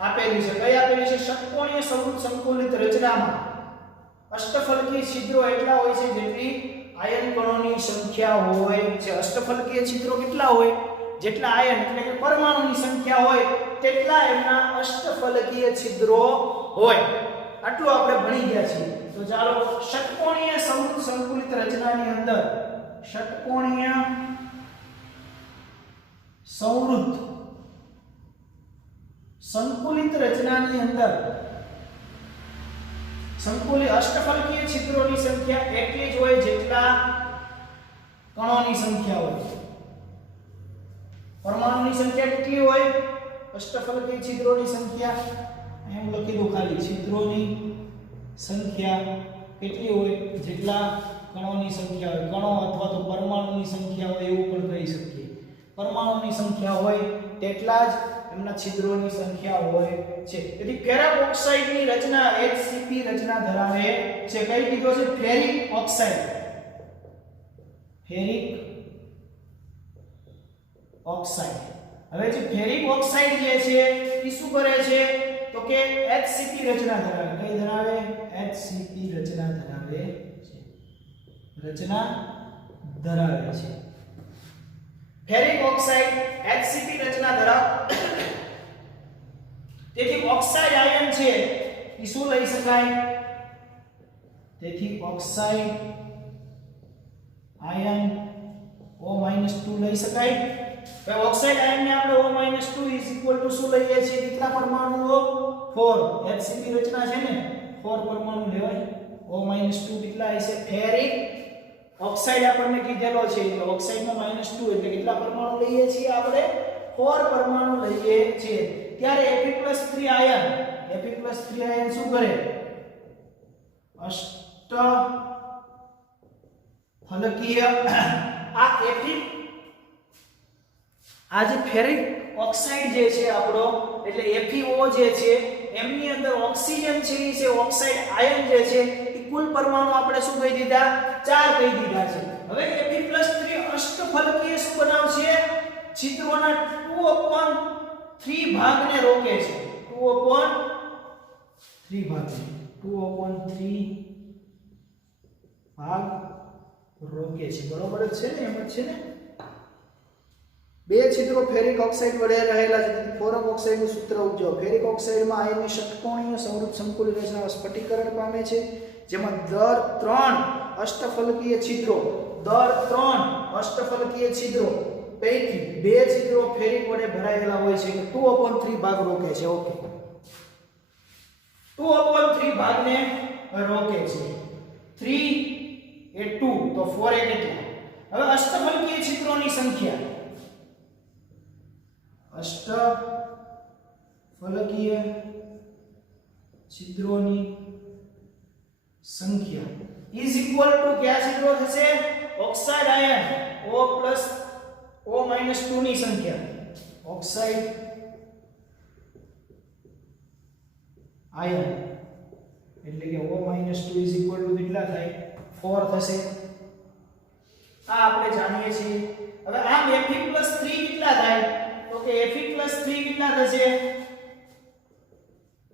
આપેલી છે. કઈ આપેલી છે? ષટકોણીય સમૃદ્ધ સંકુલિત રચનામાં અષ્ટફલકીય છિદ્રો એટલા હોય છે જેટલી આયન કણોની સંખ્યા હોય છે. અષ્ટફલકીય છિદ્રો કેટલા હોય? જેટલા આયન એટલે કે પરમાણુની સંખ્યા હોય તેટલા એમના અષ્ટફલકીય છિદ્રો હોય. આટલું આપણે ભણી ગયા છીએ. તો ચાલો ષટકોણીય સમૃદ્ધ સંકુલિત રચનાની અંદર ષટકોણીય સમૃદ્ધ સંકુલિત રચનાની અંદર સંકુલિત અષ્ટફલકીય છિદ્રોની સંખ્યા એટલી જ હોય જેટલા કણોની સંખ્યા હોય. પરમાણુની સંખ્યા કેટલી હોય? અષ્ટફલકીય છિદ્રોની સંખ્યા એમ લખી દો ખાલી. છિદ્રોની સંખ્યા કેટલી હોય? જેટલા કણોની સંખ્યા હોય. કણો અથવા તો પરમાણુની સંખ્યા હોય એવું પણ કહી શકીએ. પરમાણુની સંખ્યા હોય તેટલા જ એમના છિદ્રોની સંખ્યા હોય છે. તેથી ફેરક ઓક્સાઇડની રચના HCP રચના ધરાવે છે. કઈ કીધો છે? Ferric oxide. Ferric oxide. હવે જે ફેરિક ઓક્સાઇડ જે છે એ શું કરે છે? તો કે HCP રચના ધરાવે. કઈ ધરાવે? HCP રચના ધરાવે છે. રચના ધરાવે છે. ફેરિક ઓક્સાઇડ HCP રચના ધરાવે. તેથી ઓક્સાઇડ આયન છે એ શું લઈ શકાય? તેથી ઓક્સાઇડ આયન O- 2 લઈ શકાય. હવે ઓક્સાઇડ આયનને આપણે O-2 શું લઈએ છીએ? કેટલા પરમાણુઓ? 4. HCP રચના છે ને 4 પરમાણુ લેવાય. O-2 કેટલા હશે? ફેરિક ઓક્સાઇડ આપણને કીધેલો છે એટલે ઓક્સાઇડમાં -2 એટલે કેટલા પરમાણુ લઈએ છીએ આપણે? 4 પરમાણુ લઈએ છીએ. ત્યારે Fe+3 આયન શું કરે? અષ્ટફલકીય આ જે ફેરિક ઓક્સાઇડ જે છે આપણો એટલે FeO જે છે એમની અંદર ઓક્સિજન છે એ છે ઓક્સાઇડ આયન જે છે એ કુલ પરમાણુ આપણે શું કહી દીધા? 4 કહી દીધા છે. હવે Fe+3 અષ્ટફલકીય શું બનાવશે? છિદ્રોના 2/3 ભાગને રોકે છે. 2/3 ભાગ રોકે છે. બરોબર જ છે ને? એમ જ છે ને? બે છિદ્રો ફેરિક ઓક્સાઇડ વડે રહેલા છે. તેથી ફેરિક ઓક્સાઇડનું સૂત્ર ઉપજો. ફેરિક ઓક્સાઇડમાં આયનની ષટકોણીય સમૃદ્ધ સંકુલિત રચના સ્ફટિકીકરણ પામે છે જેમાં દર 3 અષ્ટફલકીય છિદ્રો પૈકી બે છિદ્રો ફેરિક વડે ભરાયેલા હોય છે. 2/3 ભાગ રોકે છે. ઓકે, 2/3 ભાગને રોકે છે. 3 એ 2 તો 4 એ કેટલા? હવે અષ્ટફલકીય છિદ્રોની સંખ્યા અષ્ટફલકીય છિદ્રોની સંખ્યા ઇઝ ઇક્વલ ટુ કયા છિદ્રો થશે? ઓક્સાઇડ આયન O+O-2 ની સંખ્યા. ઓક્સાઇડ આયન એટલે કે O-2 ઇઝ ઇક્વલ ટુ કેટલા થાય? 4 થશે. આ આપણે જાણીએ છીએ. હવે આમ Fe+3 કેટલા થાય? તો કે Fe+3 કેટલા થશે?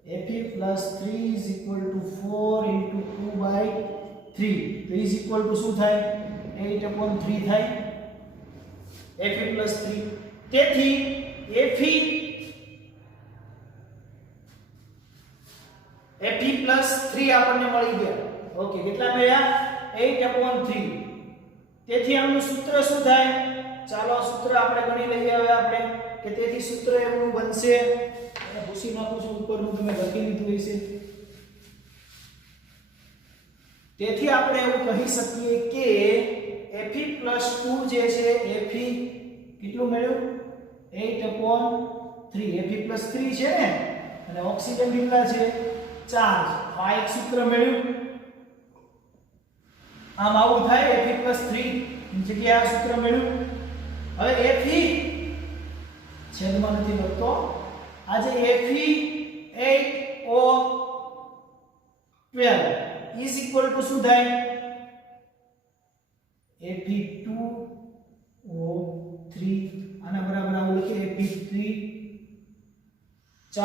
Fe+3 is equal to 4 into 2/3 તો is equal to શું થાય? 8/3 થાય. Fe+3 તેથી Fe+3 આપણને મળી ગયા. ઓકે, કેટલા મળ્યા? 8/3. તેથી આનું સૂત્ર શું થાય? ચાલો સૂત્ર આપણે ગણી લઈએ. હવે આપણે કે તેથી સૂત્ર એમનું બનશે. અને ભૂસી નાખું છું ઉપરનું, તમે લખી લીધું હશે. તેથી આપણે એવું કહી શકીએ કે Fe+2 જે છે Fe કેટલું મળ્યું? 8/3. Fe+3 છે ને અને ઓક્સિજન કેટલા છે? 4. આ એક સૂત્ર મળ્યું. આમ આવું થાય. Fe+3 ની જગ્યાએ આ સૂત્ર મળ્યું. હવે Fe છેદમાં નથી લખતો. આ જે Fe8O12 ઇઝ ઇક્વલ ટુ શું થાય? Fe2O3 આના બરાબર આવું લખીએ. Fe3 4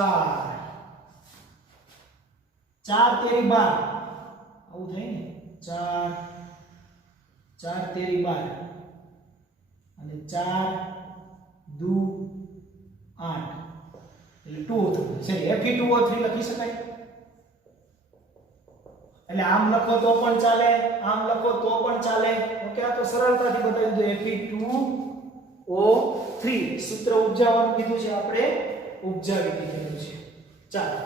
4 તેરી 12 આવું થાય ને 4 4 તેરી 12 અને 4 દુ 8 એટલે 2 છે Fe2O3 લખી શકાય એટલે આમ લખો તો પણ ચાલે આમ લખો તો પણ ચાલે ઓકે આ તો સરળતાથી બતાવી દીધું Fe2O3 સૂત્ર ઉપજાવવાનું કીધું છે આપણે ઉપજાવી દીધું છે ચાલો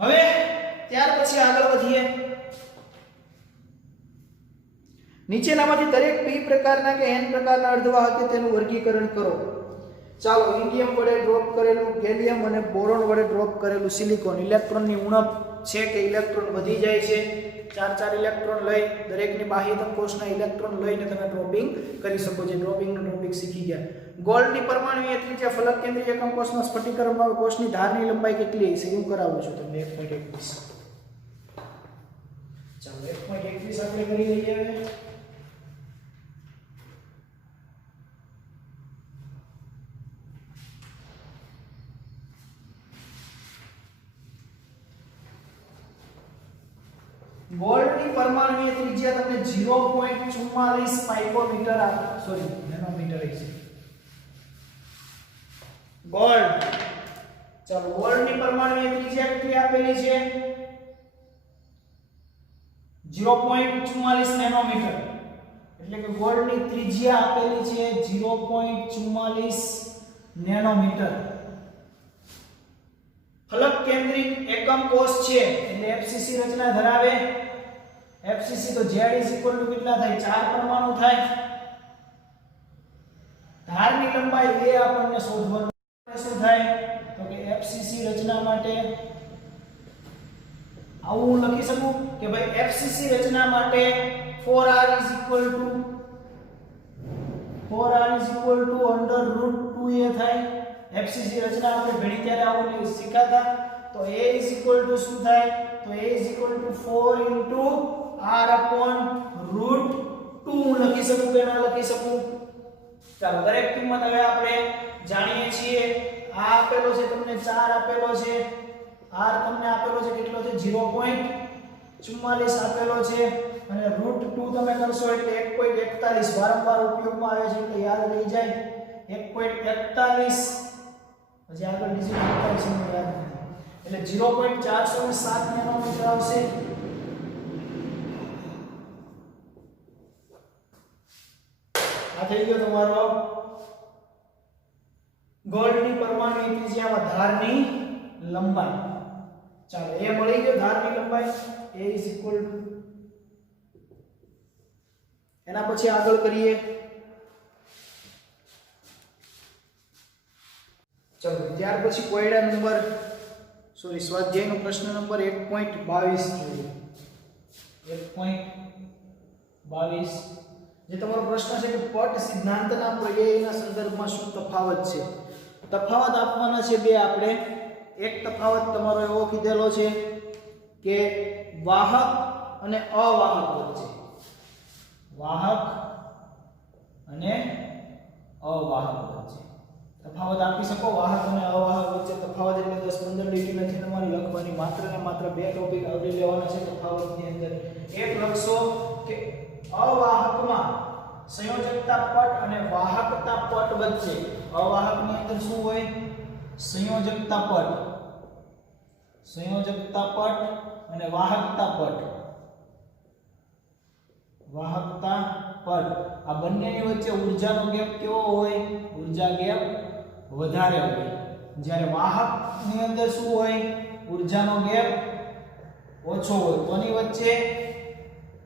હવે ત્યાર પછી આગળ વધીએ નીચેનામાંથી દરેક p પ્રકારના કે n પ્રકારના અર્ધવાહકે તેનું વર્ગીકરણ કરો ચાલો ઇન્ડિયમ વડે ડ્રોપ કરેલું ગેલિયમ અને બોરોન વડે ડ્રોપ કરેલું સિલિકોન ઇલેક્ટ્રોનની ઉણપ છે કે ઇલેક્ટ્રોન વધી જાય છે 4 ઇલેક્ટ્રોન લઈ દરેકની બાહ્યતમ કોષના ઇલેક્ટ્રોન લઈને તમે ડ્રોપિંગ કરી શકો છો ડ્રોપિંગનો ટોપિક શીખી ગયા ગોલ્ડની પરમાણુય ત્રિજ્યા ફલક કેન્દ્રીય એકમ કોષના સ્ફટિકીકરણમાં કોષની ધારની લંબાઈ કેટલી હશે હું કરાવું છું તમને 1.21 ચાલો 1.21 આપણે કરી લઈએ હવે ગોલ્ડની પરમાણુય ત્રિજ્યા તમને 0.44 પાઇકોમીટર સોરી નેનોમીટર છે ગોલ્ડ ચાલો ગોલ્ડની પરમાણુય ત્રિજ્યા કેટલી આપેલી છે 0.44 નેનોમીટર એટલે કે ગોલ્ડની ત્રિજ્યા આપેલી છે 0.44 નેનોમીટર ફલક કેન્દ્રિત એકમ કોષ છે એટલે FCC રચના ધરાવે FCC તો Z કેટલા થાય 4 પરમાણુ થાય ધારની લંબાઈ એ આપણને શોધવાનું શું થાય તો કે FCC રચના માટે આવું લખી શકું કે ભાઈ FCC રચના માટે 4r √2a થાય FCC રચના આપણે ભણી ત્યારે આવું શીખાતા તો a શું થાય તો a 4 r/√2 લખી શકું કે ના લખી શકું ચાલો દરેક કિંમત હવે આપણે જાણીએ છીએ આ આપેલો છે તમને 4 આપેલો છે r તમને આપેલો છે કેટલો છે 0.44 આપેલો છે અને √2 તમે કરશો એટલે 1.41 વારંવાર ઉપયોગમાં આવે છે એટલે યાદ રહી જાય 1.41 પછી આગળ ડિજિટ 41 નું યાદ એટલે 0.407 નેનોમીટર આવશે આ થઈ ગયો તમારો ગોલ્ડની પરમાણુય ત્રિજ્યામાં ધારની લંબાઈ ચાલો એ મળી ગયો ધારની લંબાઈ a એના પછી આગળ કરીએ ચલો ત્યાર પછી કોયડા નંબર સ્વાધ્યાયનો પ્રશ્ન નંબર 1.22 જોઈએ 1.22 જે તમારો પ્રશ્ન છે કે પટ સિદ્ધાંતના પ્રયયના સંદર્ભમાં શું તફાવત છે તફાવત આપવાના છે બે આપણે એક તફાવત તમારો એવો કીધેલો છે કે વાહક અને અવાહક વચ્ચે વાહક અને અવાહક વચ્ચે તફાવત આપી શકો વાહક અને અવાહક વચ્ચે તફાવત એટલે 10-15 લીટી નથી તમારી લખવાની માત્ર ને માત્ર બે ટોપિક આવરી લેવાના છે તફાવતની અંદર એક લખશો કે અવાહકમાં સંયોજકતા પટ અને વાહકતા પટ વચ્ચે અવાહકની અંદર શું હોય સંયોજકતા પટ અને વાહકતા પટ આ બંનેની વચ્ચે ઊર્જાનો ગેપ કેવો હોય ઊર્જા ગેપ વધારે હોય જ્યારે વાહકની અંદર શું હોય ઊર્જાનો ગેપ ઓછો હોય તોની વચ્ચે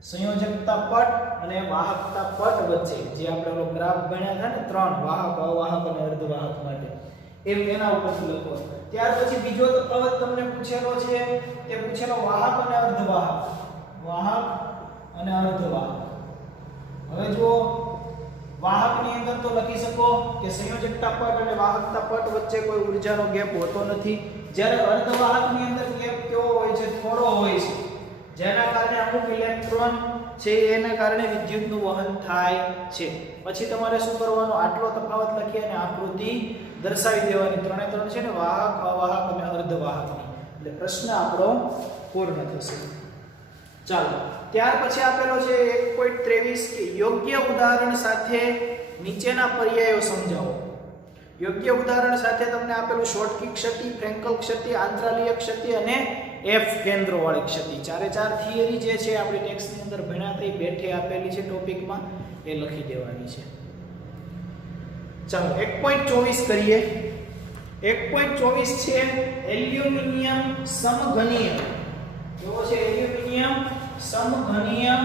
સંયોજકતા પટ અને વાહકતા પટ વચ્ચે જે આપણે ગ્રાફ ગણ્યા હતા ને ત્રણ વાહક અવાહક અને અર્ધવાહક માટે એમ એના ઉપરથી લખો ત્યાર પછી બીજો તફાવત તમને પૂછેલો છે તે પૂછેલો વાહક અને અર્ધવાહક હવે જો વાહકની અંદર તો લખી શકો કે સંયોજકતા પટ અને વાહકતા પટ વચ્ચે કોઈ ઊર્જાનો ગેપ હોતો નથી જ્યારે અર્ધવાહકની અંદર ગેપ કેવો હોય છે થોડો હોય છે જેના કારણે અમુક ઇલેક્ટ્રોન છે એના કારણે વિદ્યુતનું વહન થાય છે. પછી તમારે શું કરવાનું, આટલો તફાવત લખી અને આકૃતિ દર્શાવી દેવાની. 3 3 છે ને, વાહક, અવાહક અને અર્ધવાહકની. એટલે પ્રશ્ન આપણો પૂર્ણ થશે. ચાલો, ત્યાર પછી આપેલો છે 1.23 કે યોગ્ય ઉદાહરણ સાથે નીચેના પર્યાયો સમજાવો. યોગ્ય ઉદાહરણ સાથે તમને આપેલું શોર્ટકી ક્ષતિ, ફ્રેન્કલ ક્ષતિ, આંતરાલીય ક્ષતિ અને એફ કેન્દ્રોવાળી ક્ષતિ. ચારે ચાર થિયરી જે છે આપણી ટેક્સ્ટની અંદર ભણ્યા થઈ બેઠે આપેલી છે ટોપિકમાં, એ લખી દેવાની છે. ચાલો 1.24 કરીએ. 1.24 છે એલ્યુમિનિયમ સમઘનીય. કેવો છે? એલ્યુમિનિયમ સમઘનીય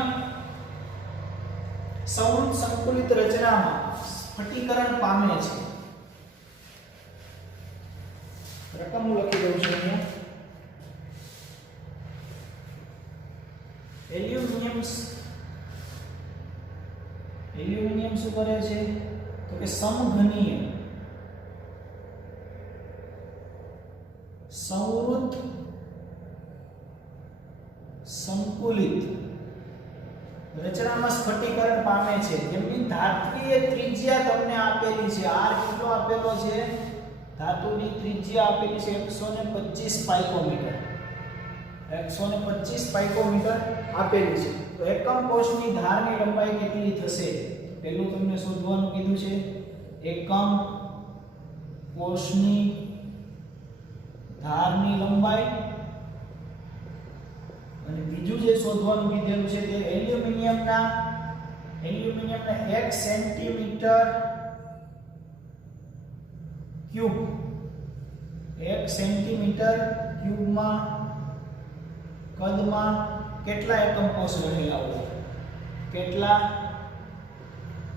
સંવૃત સંકુલિત રચનામાં સ્ફટિકરણ પામે છે. રકમ હું લખી દઉં છું અહીંયા. એલ્યુમિનિયમ શું કરે છે? તો કે સમઘનીય સંવૃત સંકુલિત રચનામાં સ્ફટિકરણ પામે છે. જેમની ધાત્વીય ત્રિજ્યા તમને આપેલી છે. આર કેટલો આપેલો છે? ધાતુની ત્રિજ્યા આપેલી છે 125 પાઇકોમીટર. 125 પાઇકોમીટર આપેલી છે. તો એકમ કોષની ધારની લંબાઈ કેટલી થશે? પહેલું તમને શોધવાનું કીધું છે એકમ કોષની ધારની લંબાઈ, અને બીજું જે શોધવાનું કીધેલું છે તે એલ્યુમિનિયમના 1 સેન્ટીમીટર ક્યુબ 1 સેન્ટીમીટર ક્યુબમાં કદમાં કેટલા એકમ કોષ રહેલા હોય? કેટલા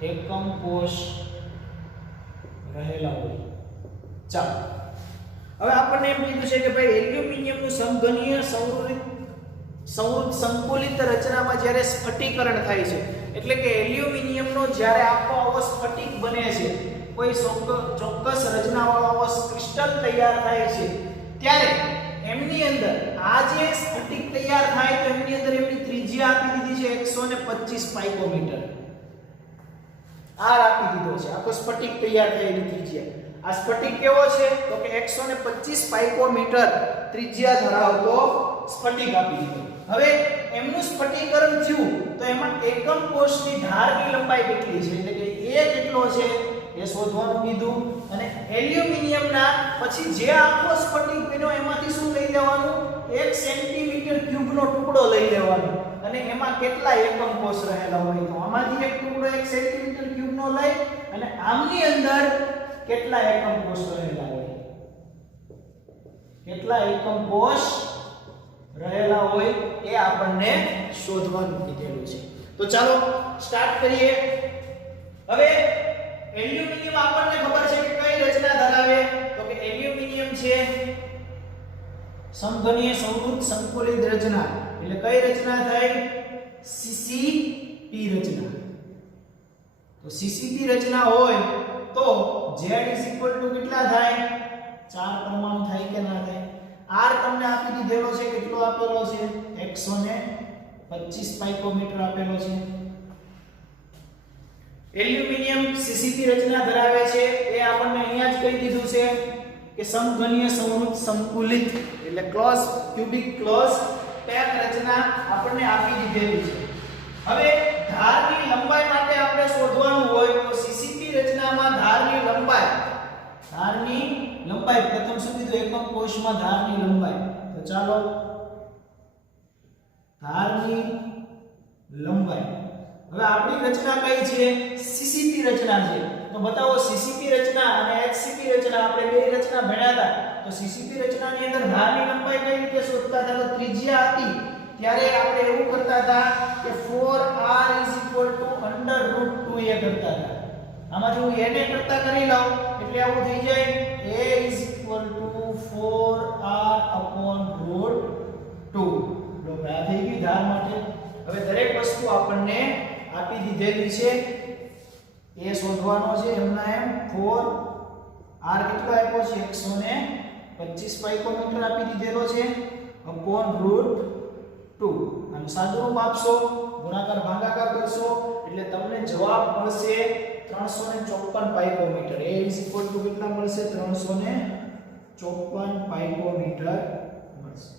એકમ કોષ રહેલા હોય? ચાલો, હવે આપણને એમ કીધું છે કે ભાઈ એલ્યુમિનિયમનું સમઘનીય સંવૃત સંકુલિત રચનામાં જ્યારે સ્ફટિકરણ થાય છે, એટલે કે એલ્યુમિનિયમનો જ્યારે આખો આવો સ્ફટિક બને છે, કોઈ ચોક્કસ રચનાવાળો આવો ક્રિસ્ટલ તૈયાર થાય છે, ત્યારે એમની અંદર આ જે સ્ફટિક તૈયાર થાય તો એમની અંદર એમની ત્રિજ્યા આપી દીધી છે 125 પાઇકોમીટર. આર આપી દીધો છે આખો સ્ફટિક તૈયાર થયેલી ત્રિજ્યા. આ સ્ફટિક કેવો છે? તો કે 125 પાઇકોમીટર ત્રિજ્યા ધરાવતો સ્ફટિક આપી દીધો. હવે એમનું સ્ફટિકરણ થયું તો એમાં એકમ કોષની ધારની લંબાઈ કેટલી છે, એટલે કે એ કેટલો છે એ શોધવાનું કીધું. અને એલ્યુમિનિયમના પછી જે આખો સ્ફટિક બન્યો એમાંથી શું લઈ લેવાનું? 1 સેન્ટીમીટર ક્યુબનો ટુકડો લઈ લેવાનો, અને એમાં કેટલા એકમ કોષ રહેલા હોય તો આમાંથી એક ટુકડો 1 સેન્ટીમીટર ક્યુબનો લઈ અને આમની અંદર કેટલા એકમ કોષ રહેલા હોય, કેટલા એકમ કોષ રહેલા હોય એ આપણને શોધવાનું કીધેલું છે. તો ચાલો સ્ટાર્ટ કરીએ. હવે એલ્યુમિનિયમ આપણને ખબર છે કે કઈ રચના ધરાવે? તો કે એલ્યુમિનિયમ છે સમઘનીય સંવૃત સંકુલિત રચના. એટલે કઈ રચના થઈ? સીસીપી રચના. તો સીસીપી રચના હોય તો Z કેટલા થાય? 4 પરમાણુ થાય કે ના થાય? R તમને આપી દીધેલો છે, કેટલો આપેલો છે? 125 પાઇકોમીટર આપેલો છે. એલ્યુમિનિયમ સીસીપી રચના ધરાવે છે એ આપણને અહીંયા જ કહી દીધું છે કે સમઘનીય સંવૃત સંકુલિત, એટલે ક્લોઝ ક્યુબિક ક્લોઝ પેક રચના આપણને આપી દીધેલી છે. હવે ધારની લંબાઈ માટે આપણે શોધવાનું હોય તો સીસીપી રચનામાં ધારની લંબાઈ પ્રથમ શું કીધું? એકમ કોષમાં ધારની લંબાઈ. તો ચાલો ધારની લંબાઈ. હવે આપણી રચના કઈ છે? સીસીપી રચના છે. તો બતાવો સીસીપી રચના અને એચસીપી રચના, આપણે બે રચના ભણ્યા હતા. તો સીસીપી રચનાની અંદર ધારની લંબાઈ કઈ રીતે શોધતા હતા? તો ત્રિજ્યા હતી ત્યારે આપણે એવું કરતા હતા કે 4r √2a કરતા હતા. આમાંથી હું a ને કરતા કરી લઉં એટલે આવું થઈ જાય a 4r/√2. લો આ થઈ ગઈ ધાર માટે. હવે દરેક વસ્તુ આપણને આપી દીધેલી છે, એ શોધવાનો છે. એમના એમ 4r કેટલો આપ્યો છે? 125 પાઇકોમીટર આપી દીધેલો છે /√2. આનું સાદુરૂપ આપશો, ગુણાકાર ભાગાકાર કરશો એટલે તમને જવાબ મળશે 354 પાઇકોમીટર. A કેટલા મળશે? 354 પાઇકોમીટર મળશે.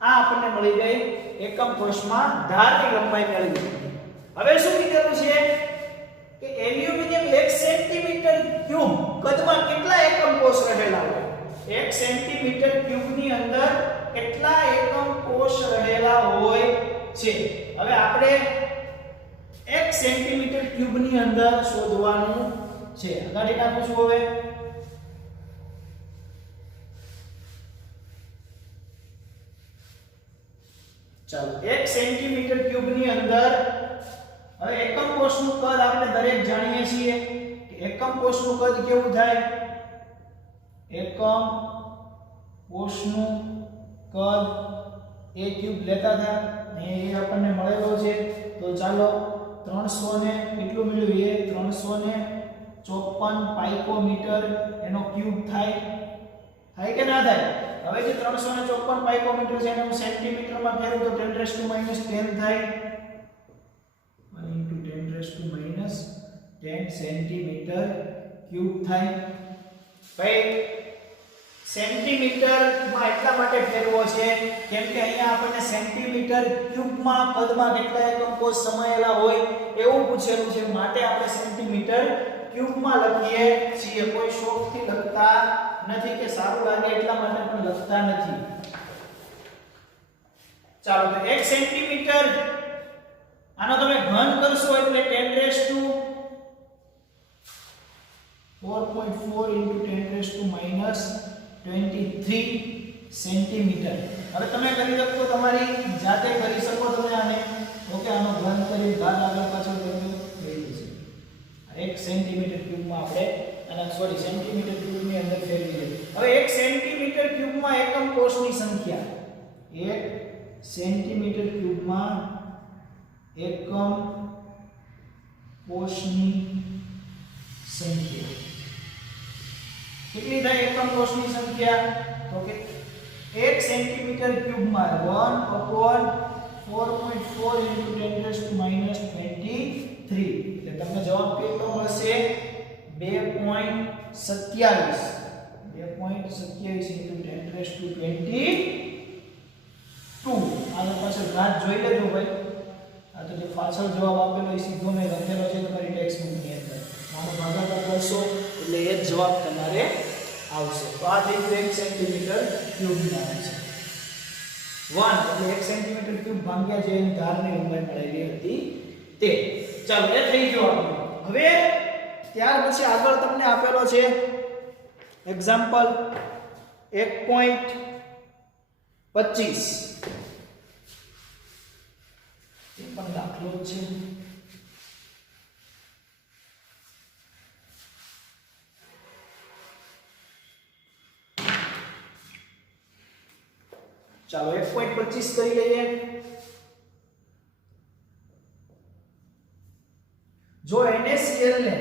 આ આપણને મળી ગઈ એકમ કોષમાં ધારની લંબાઈ મેળવી. હવે શું કીધેલું છે કે એલ્યુમિનિયમ 1 સેન્ટીમીટર ક્યુબ કદમાં કેટલા એકમ કોષ રહેલા હોય? 1 સેન્ટીમીટર ક્યુબની અંદર કેટલા એકમ કોષ રહેલા હોય છે? હવે આપણે 1 સેન્ટીમીટર ક્યુબની અંદર શોધવાનું છે. આગળ નાખું છું. હવે ચાલો 1 સેન્ટીમીટર ક્યુબની અંદર હવે એકમ કોષનું કદ આપણે દરેક જાણીએ છીએ કે એકમ કોષનું કદ કેવું થાય? એકમ કોષનું કદ a ક્યુબ લેતા હતા, અહીં આપણને મળેલો છે. તો ચાલો 300 ને કેટલું મેળવીએ? 354 પાઇકોમીટર એનો ક્યુબ થાય કે ના થાય? હવે જે 354 પાઇકોમીટર છે એને હું સેન્ટીમીટરમાં ફેરવું તો 10⁻10 થાય. 1 × 10⁻10 સેન્ટીમીટર ક્યુબ થાય. ભાઈ સેન્ટીમીટરમાં એટલા માટે ફેરવો છે કેમ કે અહીંયા આપણને સેન્ટીમીટર ક્યુબમાં કદમાં કેટલા એકમ કોષ સમાયેલા હોય એવું પૂછેલું છે, માટે આપણે સેન્ટીમીટર ક્યુબમાં લખીએ છીએ. કોઈ શોખથી લખતા નથી કે સારું લાગે એટલા માટે પણ લખતા નથી. ચાલો તો 1 સેન્ટીમીટર આનો તમે ઘન કરશો એટલે 10⁴ × 10⁻23 સેન્ટીમીટર. હવે તમે કરી શકો તમારી જાતે કરી શકો તમે આને. ઓકે, આનો ઘન કરી ભાગ આગળ પાછળ કરી લઈ જશે. 1 સેન્ટીમીટર ક્યુબમાં આપણે અને સોરી સેન્ટીમીટર ક્યુબની અંદર ફેરવી દઈએ. હવે 1 સેન્ટીમીટર ક્યુબમાં એકમ કોષની સંખ્યા 1 સેન્ટીમીટર ક્યુબમાં એકમ કોષની સંખ્યા કેટલી થાય? એકમ કોષની સંખ્યા તો કે 1 સેન્ટીમીટર ક્યુબમાં 1/4.4 × 10⁻23 એટલે તમને જવાબ કેટલો મળશે? 2.27 × 10⁻22. આનો પાછળ ઘાત જોઈ લેજો ભાઈ. આ તો જે પાછળ જવાબ આપેલો એ સીધો મેં લખેલો છે તમારી ટેક્સ્ટ બુકની અંદર. આનો ભાગાકાર કરશો એટલે એ જ જવાબ તમારે આવશે. તો આ થઈ ગયું 1 સેન્ટીમીટર ક્યુબના છે. 1 એટલે 1 સેન્ટીમીટર ક્યુબ ભાગ્યા જે ધારની લંબાઈ મળેલી હતી તે. ચાલો એ થઈ ગયો આપણો. હવે ત્યાર પછી આગળ તમને આપેલો છે એક્ઝામ્પલ 1.25. એ પણ દાખલો છે. ચાલો 1.25 કરી લઈએ. જો NaCl ને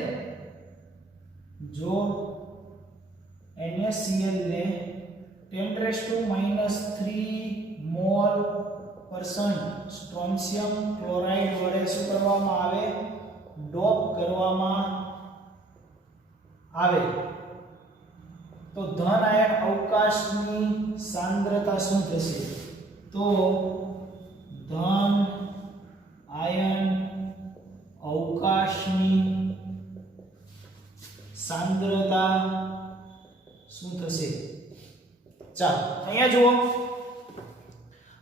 10⁻³ મોલ % સ્ટ્રોન્શિયમ ક્લોરાઇડ વડે શું કરવામાં આવે? ડોપ કરવામાં આવે તો ધન આયન અવકાશની સાંદ્રતા શું થશે? તો ધન આયન અવકાશની સાંદ્રતા શું થશે? ચાલો અહીંયા જુઓ.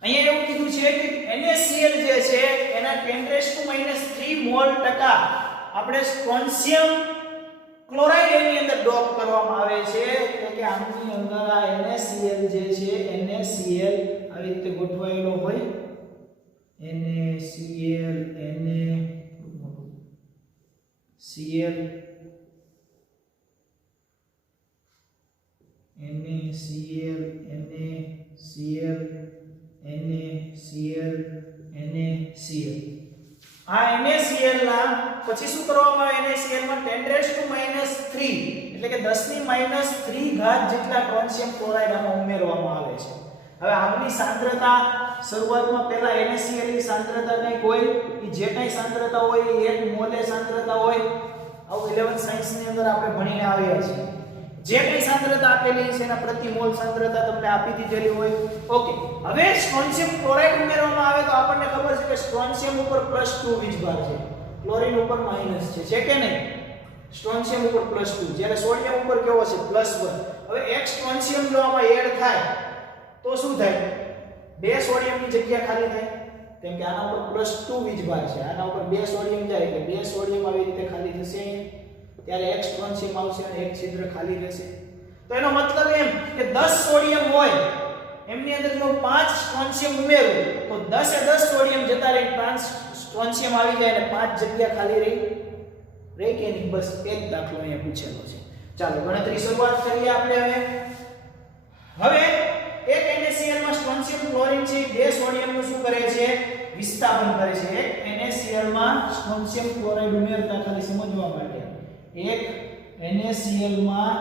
અહીંયા એવું કીધું છે કે NaCl જે છે એના 10⁻³ મોલ ટકા આપણે સ્ટ્રોન્શિયમ ક્લોરાઇડ એની અંદર ડોપ કરવામાં આવે છે. એટલે કે આની અંદર આ NaCl જે છે NaCl આવી રીતે ગોઠવાયેલો હોય. NaCl આ NaCl ના પછી શું કરવામાં આવે? NaCl માં 10⁻³ એટલે કે 10⁻³ જેટલા સ્ટ્રોન્શિયમ ક્લોરાઇડ આમાં ઉમેરવામાં આવે છે. હવે આમની સાંદ્રતા શરૂઆતમાં પહેલા NaCl ની સાંદ્રતા કંઈક હોય, એ જે કંઈ સાંદ્રતા હોય એ 1 મોલે સાંદ્રતા હોય. આવું 11th સાયન્સ ની અંદર આપણે ભણીને આવ્યા છીએ. જે કંઈ સાંદ્રતા આપેલી છે એના પ્રતિ મોલ સાંદ્રતા તમને આપી દીધેલી હોય. ઓકે, હવે સ્ટ્રોન્શિયમ ક્લોરાઇડ ઉમેરવામાં આવે તો આપણને ખબર છે કે સ્ટ્રોન્શિયમ ઉપર +2 વીજભાર છે, ક્લોરીન ઉપર માઈનસ છે કે નહીં? સ્ટ્રોન્શિયમ ઉપર +2, જ્યારે સોડિયમ ઉપર કેવો છે +1. હવે એક સ્ટ્રોન્શિયમ જો આમાં એડ થાય તો શું થાય? 2 સોડિયમની જગ્યા ખાલી થાય, કેમ કે આના ઉપર +2 વીજભાર છે, આના ઉપર 2 સોડિયમ જાય એટલે 2 સોડિયમ આવી રીતે ખાલી થશે, ત્યારે એક સ્ટ્રોન્શિયમ આવશે અને એક છિદ્ર ખાલી રહેશે. તો એનો મતલબ એમ કે 10 સોડિયમ હોય એમની અંદર જો 5 સ્ટ્રોન્શિયમ ઉમેરું તો 10 એ 10 સોડિયમ જતા રહે, 5 સ્ટ્રોન્શિયમ આવી જાય અને 5 જગ્યા ખાલી રહી કે નહીં? બસ એક દાખલો અહીંયા પૂછેલો છે. ચાલો ગણતરી શરૂઆત કરીએ આપણે. હવે એક NaCl માં સ્ટ્રોન્શિયમ ક્લોરીન છે, 2 સોડિયમ નું શું કરે છે? વિસ્થાપન કરે છે. એક NaCl માં સ્ટ્રોન્શિયમ ક્લોરાઇડ ઉમેરતા ખાલી સમજવા માટે, એક NaCl માં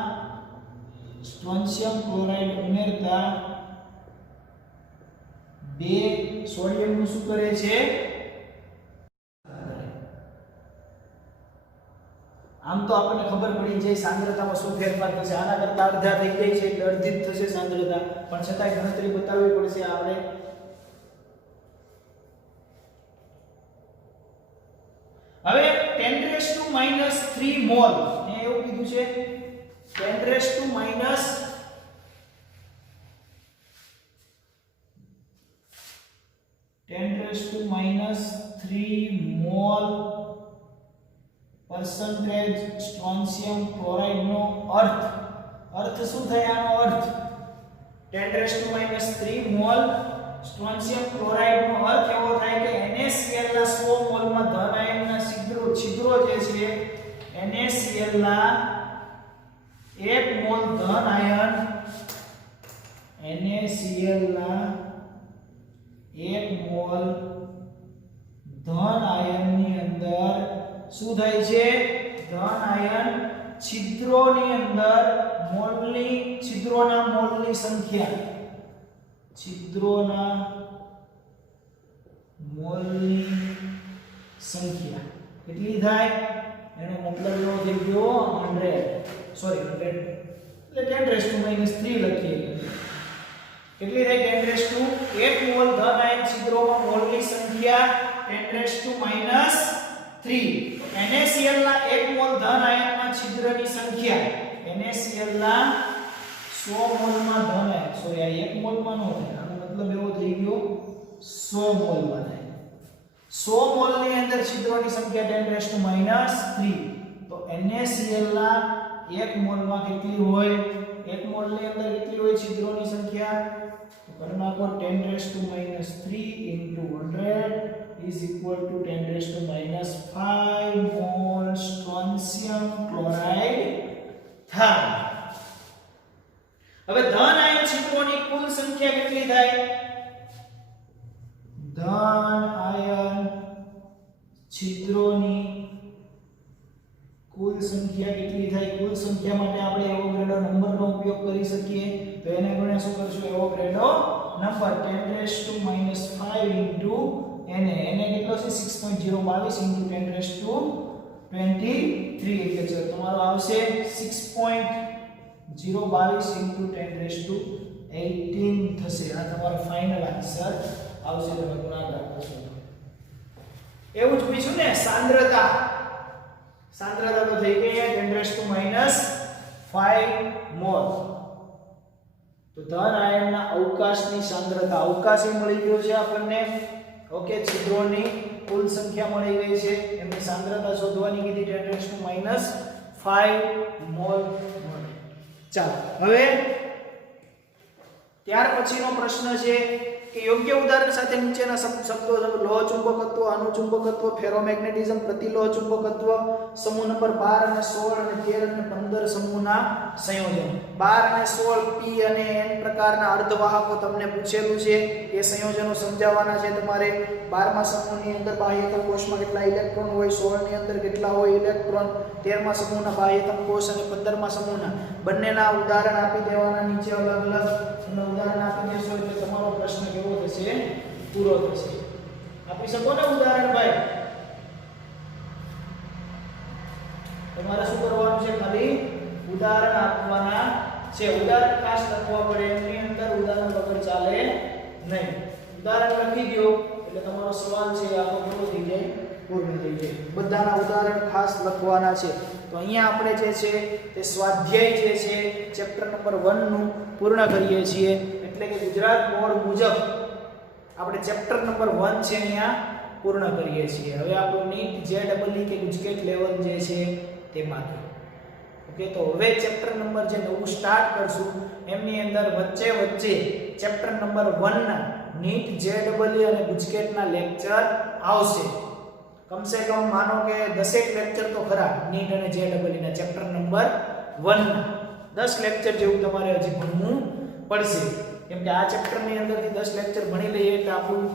સ્ટ્રોન્શિયમ ક્લોરાઇડ ઉમેરતા 2 સોડિયમ નું શું કરે છે? આમ તો આપણને ખબર પડી જાય સાંદ્રતામાં શું ફેરફાર થશે, આના કરતા અડધા થઈ જાય છે એટલે અડધી જ થશે સાંદ્રતા, પણ છતાંય ગણતરી બતાવવી પડશે આપણે. હવે 10⁻³ મોલ એ એવું કીધું છે, 10⁻³ મોલ percentage સ્ટ્રોન્શિયમ ક્લોરાઇડ નો અર્થ શું થાય? આનો અર્થ 10⁻³ મોલ સ્ટ્રોન્શિયમ ક્લોરાઇડ નો અર્થ એવો થાય કે NaCl ના 100 મોલ માં ધન આયનના છિદ્રો જે છે, NaCl ના 1 મોલ ધન આયન, NaCl ના 1 મોલ ધન આયનની અંદર શું થાય છે? ધન આયન છિદ્રોની અંદર છિદ્રોના મોલની સંખ્યા, છિદ્રોના મોલની સંખ્યા કેટલી થાય? એનો મતલબ એવો થઈ ગયો 100, સોરી 100 એટલે 10⁻³ લખીએ. કેટલી થાય? 10⁻1 મોલ ધન આયન છિદ્રોમાં મોલની સંખ્યા 10⁻³ NaCl ના 1 મોલ ધન આયનમાં છિદ્રની સંખ્યા, NaCl ના 100 મોલમાં ધન આયન, સોરી આ 1 મોલમાં નો થાય, આનો મતલબ એવો થઈ ગયો 100 મોલમાં થાય. 100 મોલની અંદર છિદ્રોની સંખ્યા 10⁻³ તો NaCl ના 1 મોલમાં કેટલી હોય? 1 મોલની અંદર કેટલી હોય છિદ્રોની સંખ્યા? તો કરી નાખો 10⁻³ * 100 is equal to 10⁻⁵ mole strontium chloride થાય. હવે ધન આયન છિદ્રોની કુલ સંખ્યા કેટલી થાય? ધન આયન છિદ્રોની કુલ સંખ્યા કેટલી થાય? કુલ સંખ્યા માટે આપણે એવોગાડ્રો નંબરનો ઉપયોગ કરી શકીએ. તો એને ગુણ્યા શું કરશું? એવોગાડ્રો નંબર 10⁻⁵ એને કેટલો છે? 6.022 * 10⁻23 એટલે તમારો આવશે 6.022 * 10⁻18 થશે. આ તમારો ફાઇનલ આન્સર આવશે. તમે ગુણાકાર કરશો. એવું જ પૂછ્યું ને સાંદ્રતા તો થઈ ગઈ 10⁻⁵ મોલ. તો ધન આયનના અવકાશની સાંદ્રતા, અવકાશ મળી ગયો છે આપણને. ઓકે, છિદ્રોની કુલ સંખ્યા મળી ગઈ છે, એમની સાંદ્રતા શોધવાની કીધી 10⁻⁵ મોલ મળે. ચાલો હવે ત્યાર પછીનો પ્રશ્ન છે કે યોગ્ય ઉદાહરણ સાથે નીચેના શબ્દો લોહ ચુંબકત્વ, અણુચુંબકત્વ, ફેરોમેગ્નેટિઝમ, પ્રતિલોહ ચુંબકત્વ, સમૂહ નંબર 12 અને 16 અને 13 અને 15 સમૂહના સંયોજન. 12 અને 16 p અને n પ્રકારના અર્ધવાહકો તમને પૂછેલું છે. એ સંયોજનો સમજાવવાના છે તમારે. 12મા સમૂહની અંદર બાહ્યતમ કોષમાં કેટલા ઇલેક્ટ્રોન હોય, 16 ની અંદર કેટલા હોય ઇલેક્ટ્રોન, 13મા સમૂહના બાહ્યતમ કોષ અને 15મા સમૂહના બંનેના ઉદાહરણ આપી દેવાના નીચે અલગ અલગ ઉદાહરણ આપી દેશો એટલે તમારો પ્રશ્ન કેવો થશે? પૂરો થશે. આપી શકો ને ઉદાહરણ ભાઈ? તમારે શું કરવાનું છે? ખાલી ઉદાહરણ આપવાના છે. ઉદાહરણ ખાસ લખવા પડે, એની અંદર ઉદાહરણ વગર ચાલે નહીં. ઉદાહરણ લખી દો એટલે તમારો સવાલ છે આખો પૂરો થઈ જાય, પૂર્ણ થઈ જાય. બધાના ઉદાહરણ ખાસ લખવાના છે. તો અહીંયા આપણે જે છે તે સ્વાધ્યાય જે છે ચેપ્ટર નંબર 1 નું પૂર્ણ કરીએ છીએ. એટલે કે ગુજરાત બોર્ડ મુજબ આપણે ચેપ્ટર નંબર 1 છે અહીંયા પૂર્ણ કરીએ છીએ. હવે આપણું નીટ જેડબલઈ કે ગુજકેટ લેવલ જે છે તે બાકી. ઓકે, તો હવે ચેપ્ટર નંબર જે નવું સ્ટાર્ટ કરશું એમની અંદર વચ્ચે વચ્ચે ચેપ્ટર નંબર 1 ના નીટ જેડબલઈ અને ગુજકેટના લેક્ચર આવશે. કમસે કમ માનો કે 10 લેક્ચર તો ખરા નીટ અને જેડબલઈ ના ચેપ્ટર નંબર 1 ના 10 લેક્ચર જેવું તમારે હજી ભણવું પડશે. કેમ કે આ ચેપ્ટર ની અંદરથી 10 લેક્ચર ભણી લઈએ એટલે આપણું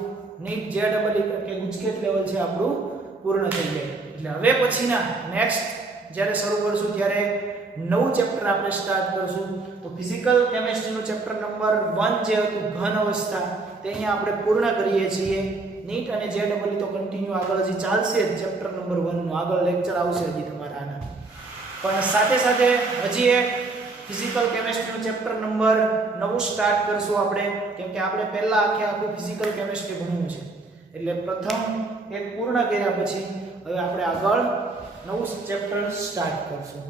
નીટ જેડબલઈ કે ગુજકેટ લેવલ છે આપણું પૂર્ણ થઈ જાય. એટલે હવે પછીના નેક્સ્ટ જ્યારે શરૂ કરશું ત્યારે નવું ચેપ્ટર આપણે સ્ટાર્ટ કરશું. તો ફિઝિકલ કેમેસ્ટ્રીનું ચેપ્ટર નંબર 1 જે હતું ઘન અવસ્થા તે અહીંયા આપણે પૂર્ણ કરીએ છીએ. નીટ અને જેડબલઈ તો કન્ટિન્યુ આગળ હજી ચાલશે જ. ચેપ્ટર નંબર 1 નું આગળ લેક્ચર આવશે હજી તમારા આના. પણ સાથે સાથે હજી એક ફિઝિકલ કેમેસ્ટ્રીનું ચેપ્ટર નંબર 9 સ્ટાર્ટ કરશું આપણે. કેમ કે આપણે પહેલા આખું ફિઝિકલ કેમેસ્ટ્રી ભણવું છે. એટલે પ્રથમ એક પૂર્ણ કર્યા પછી હવે આપણે આગળ નવું ચેપ્ટર સ્ટાર્ટ કરશું.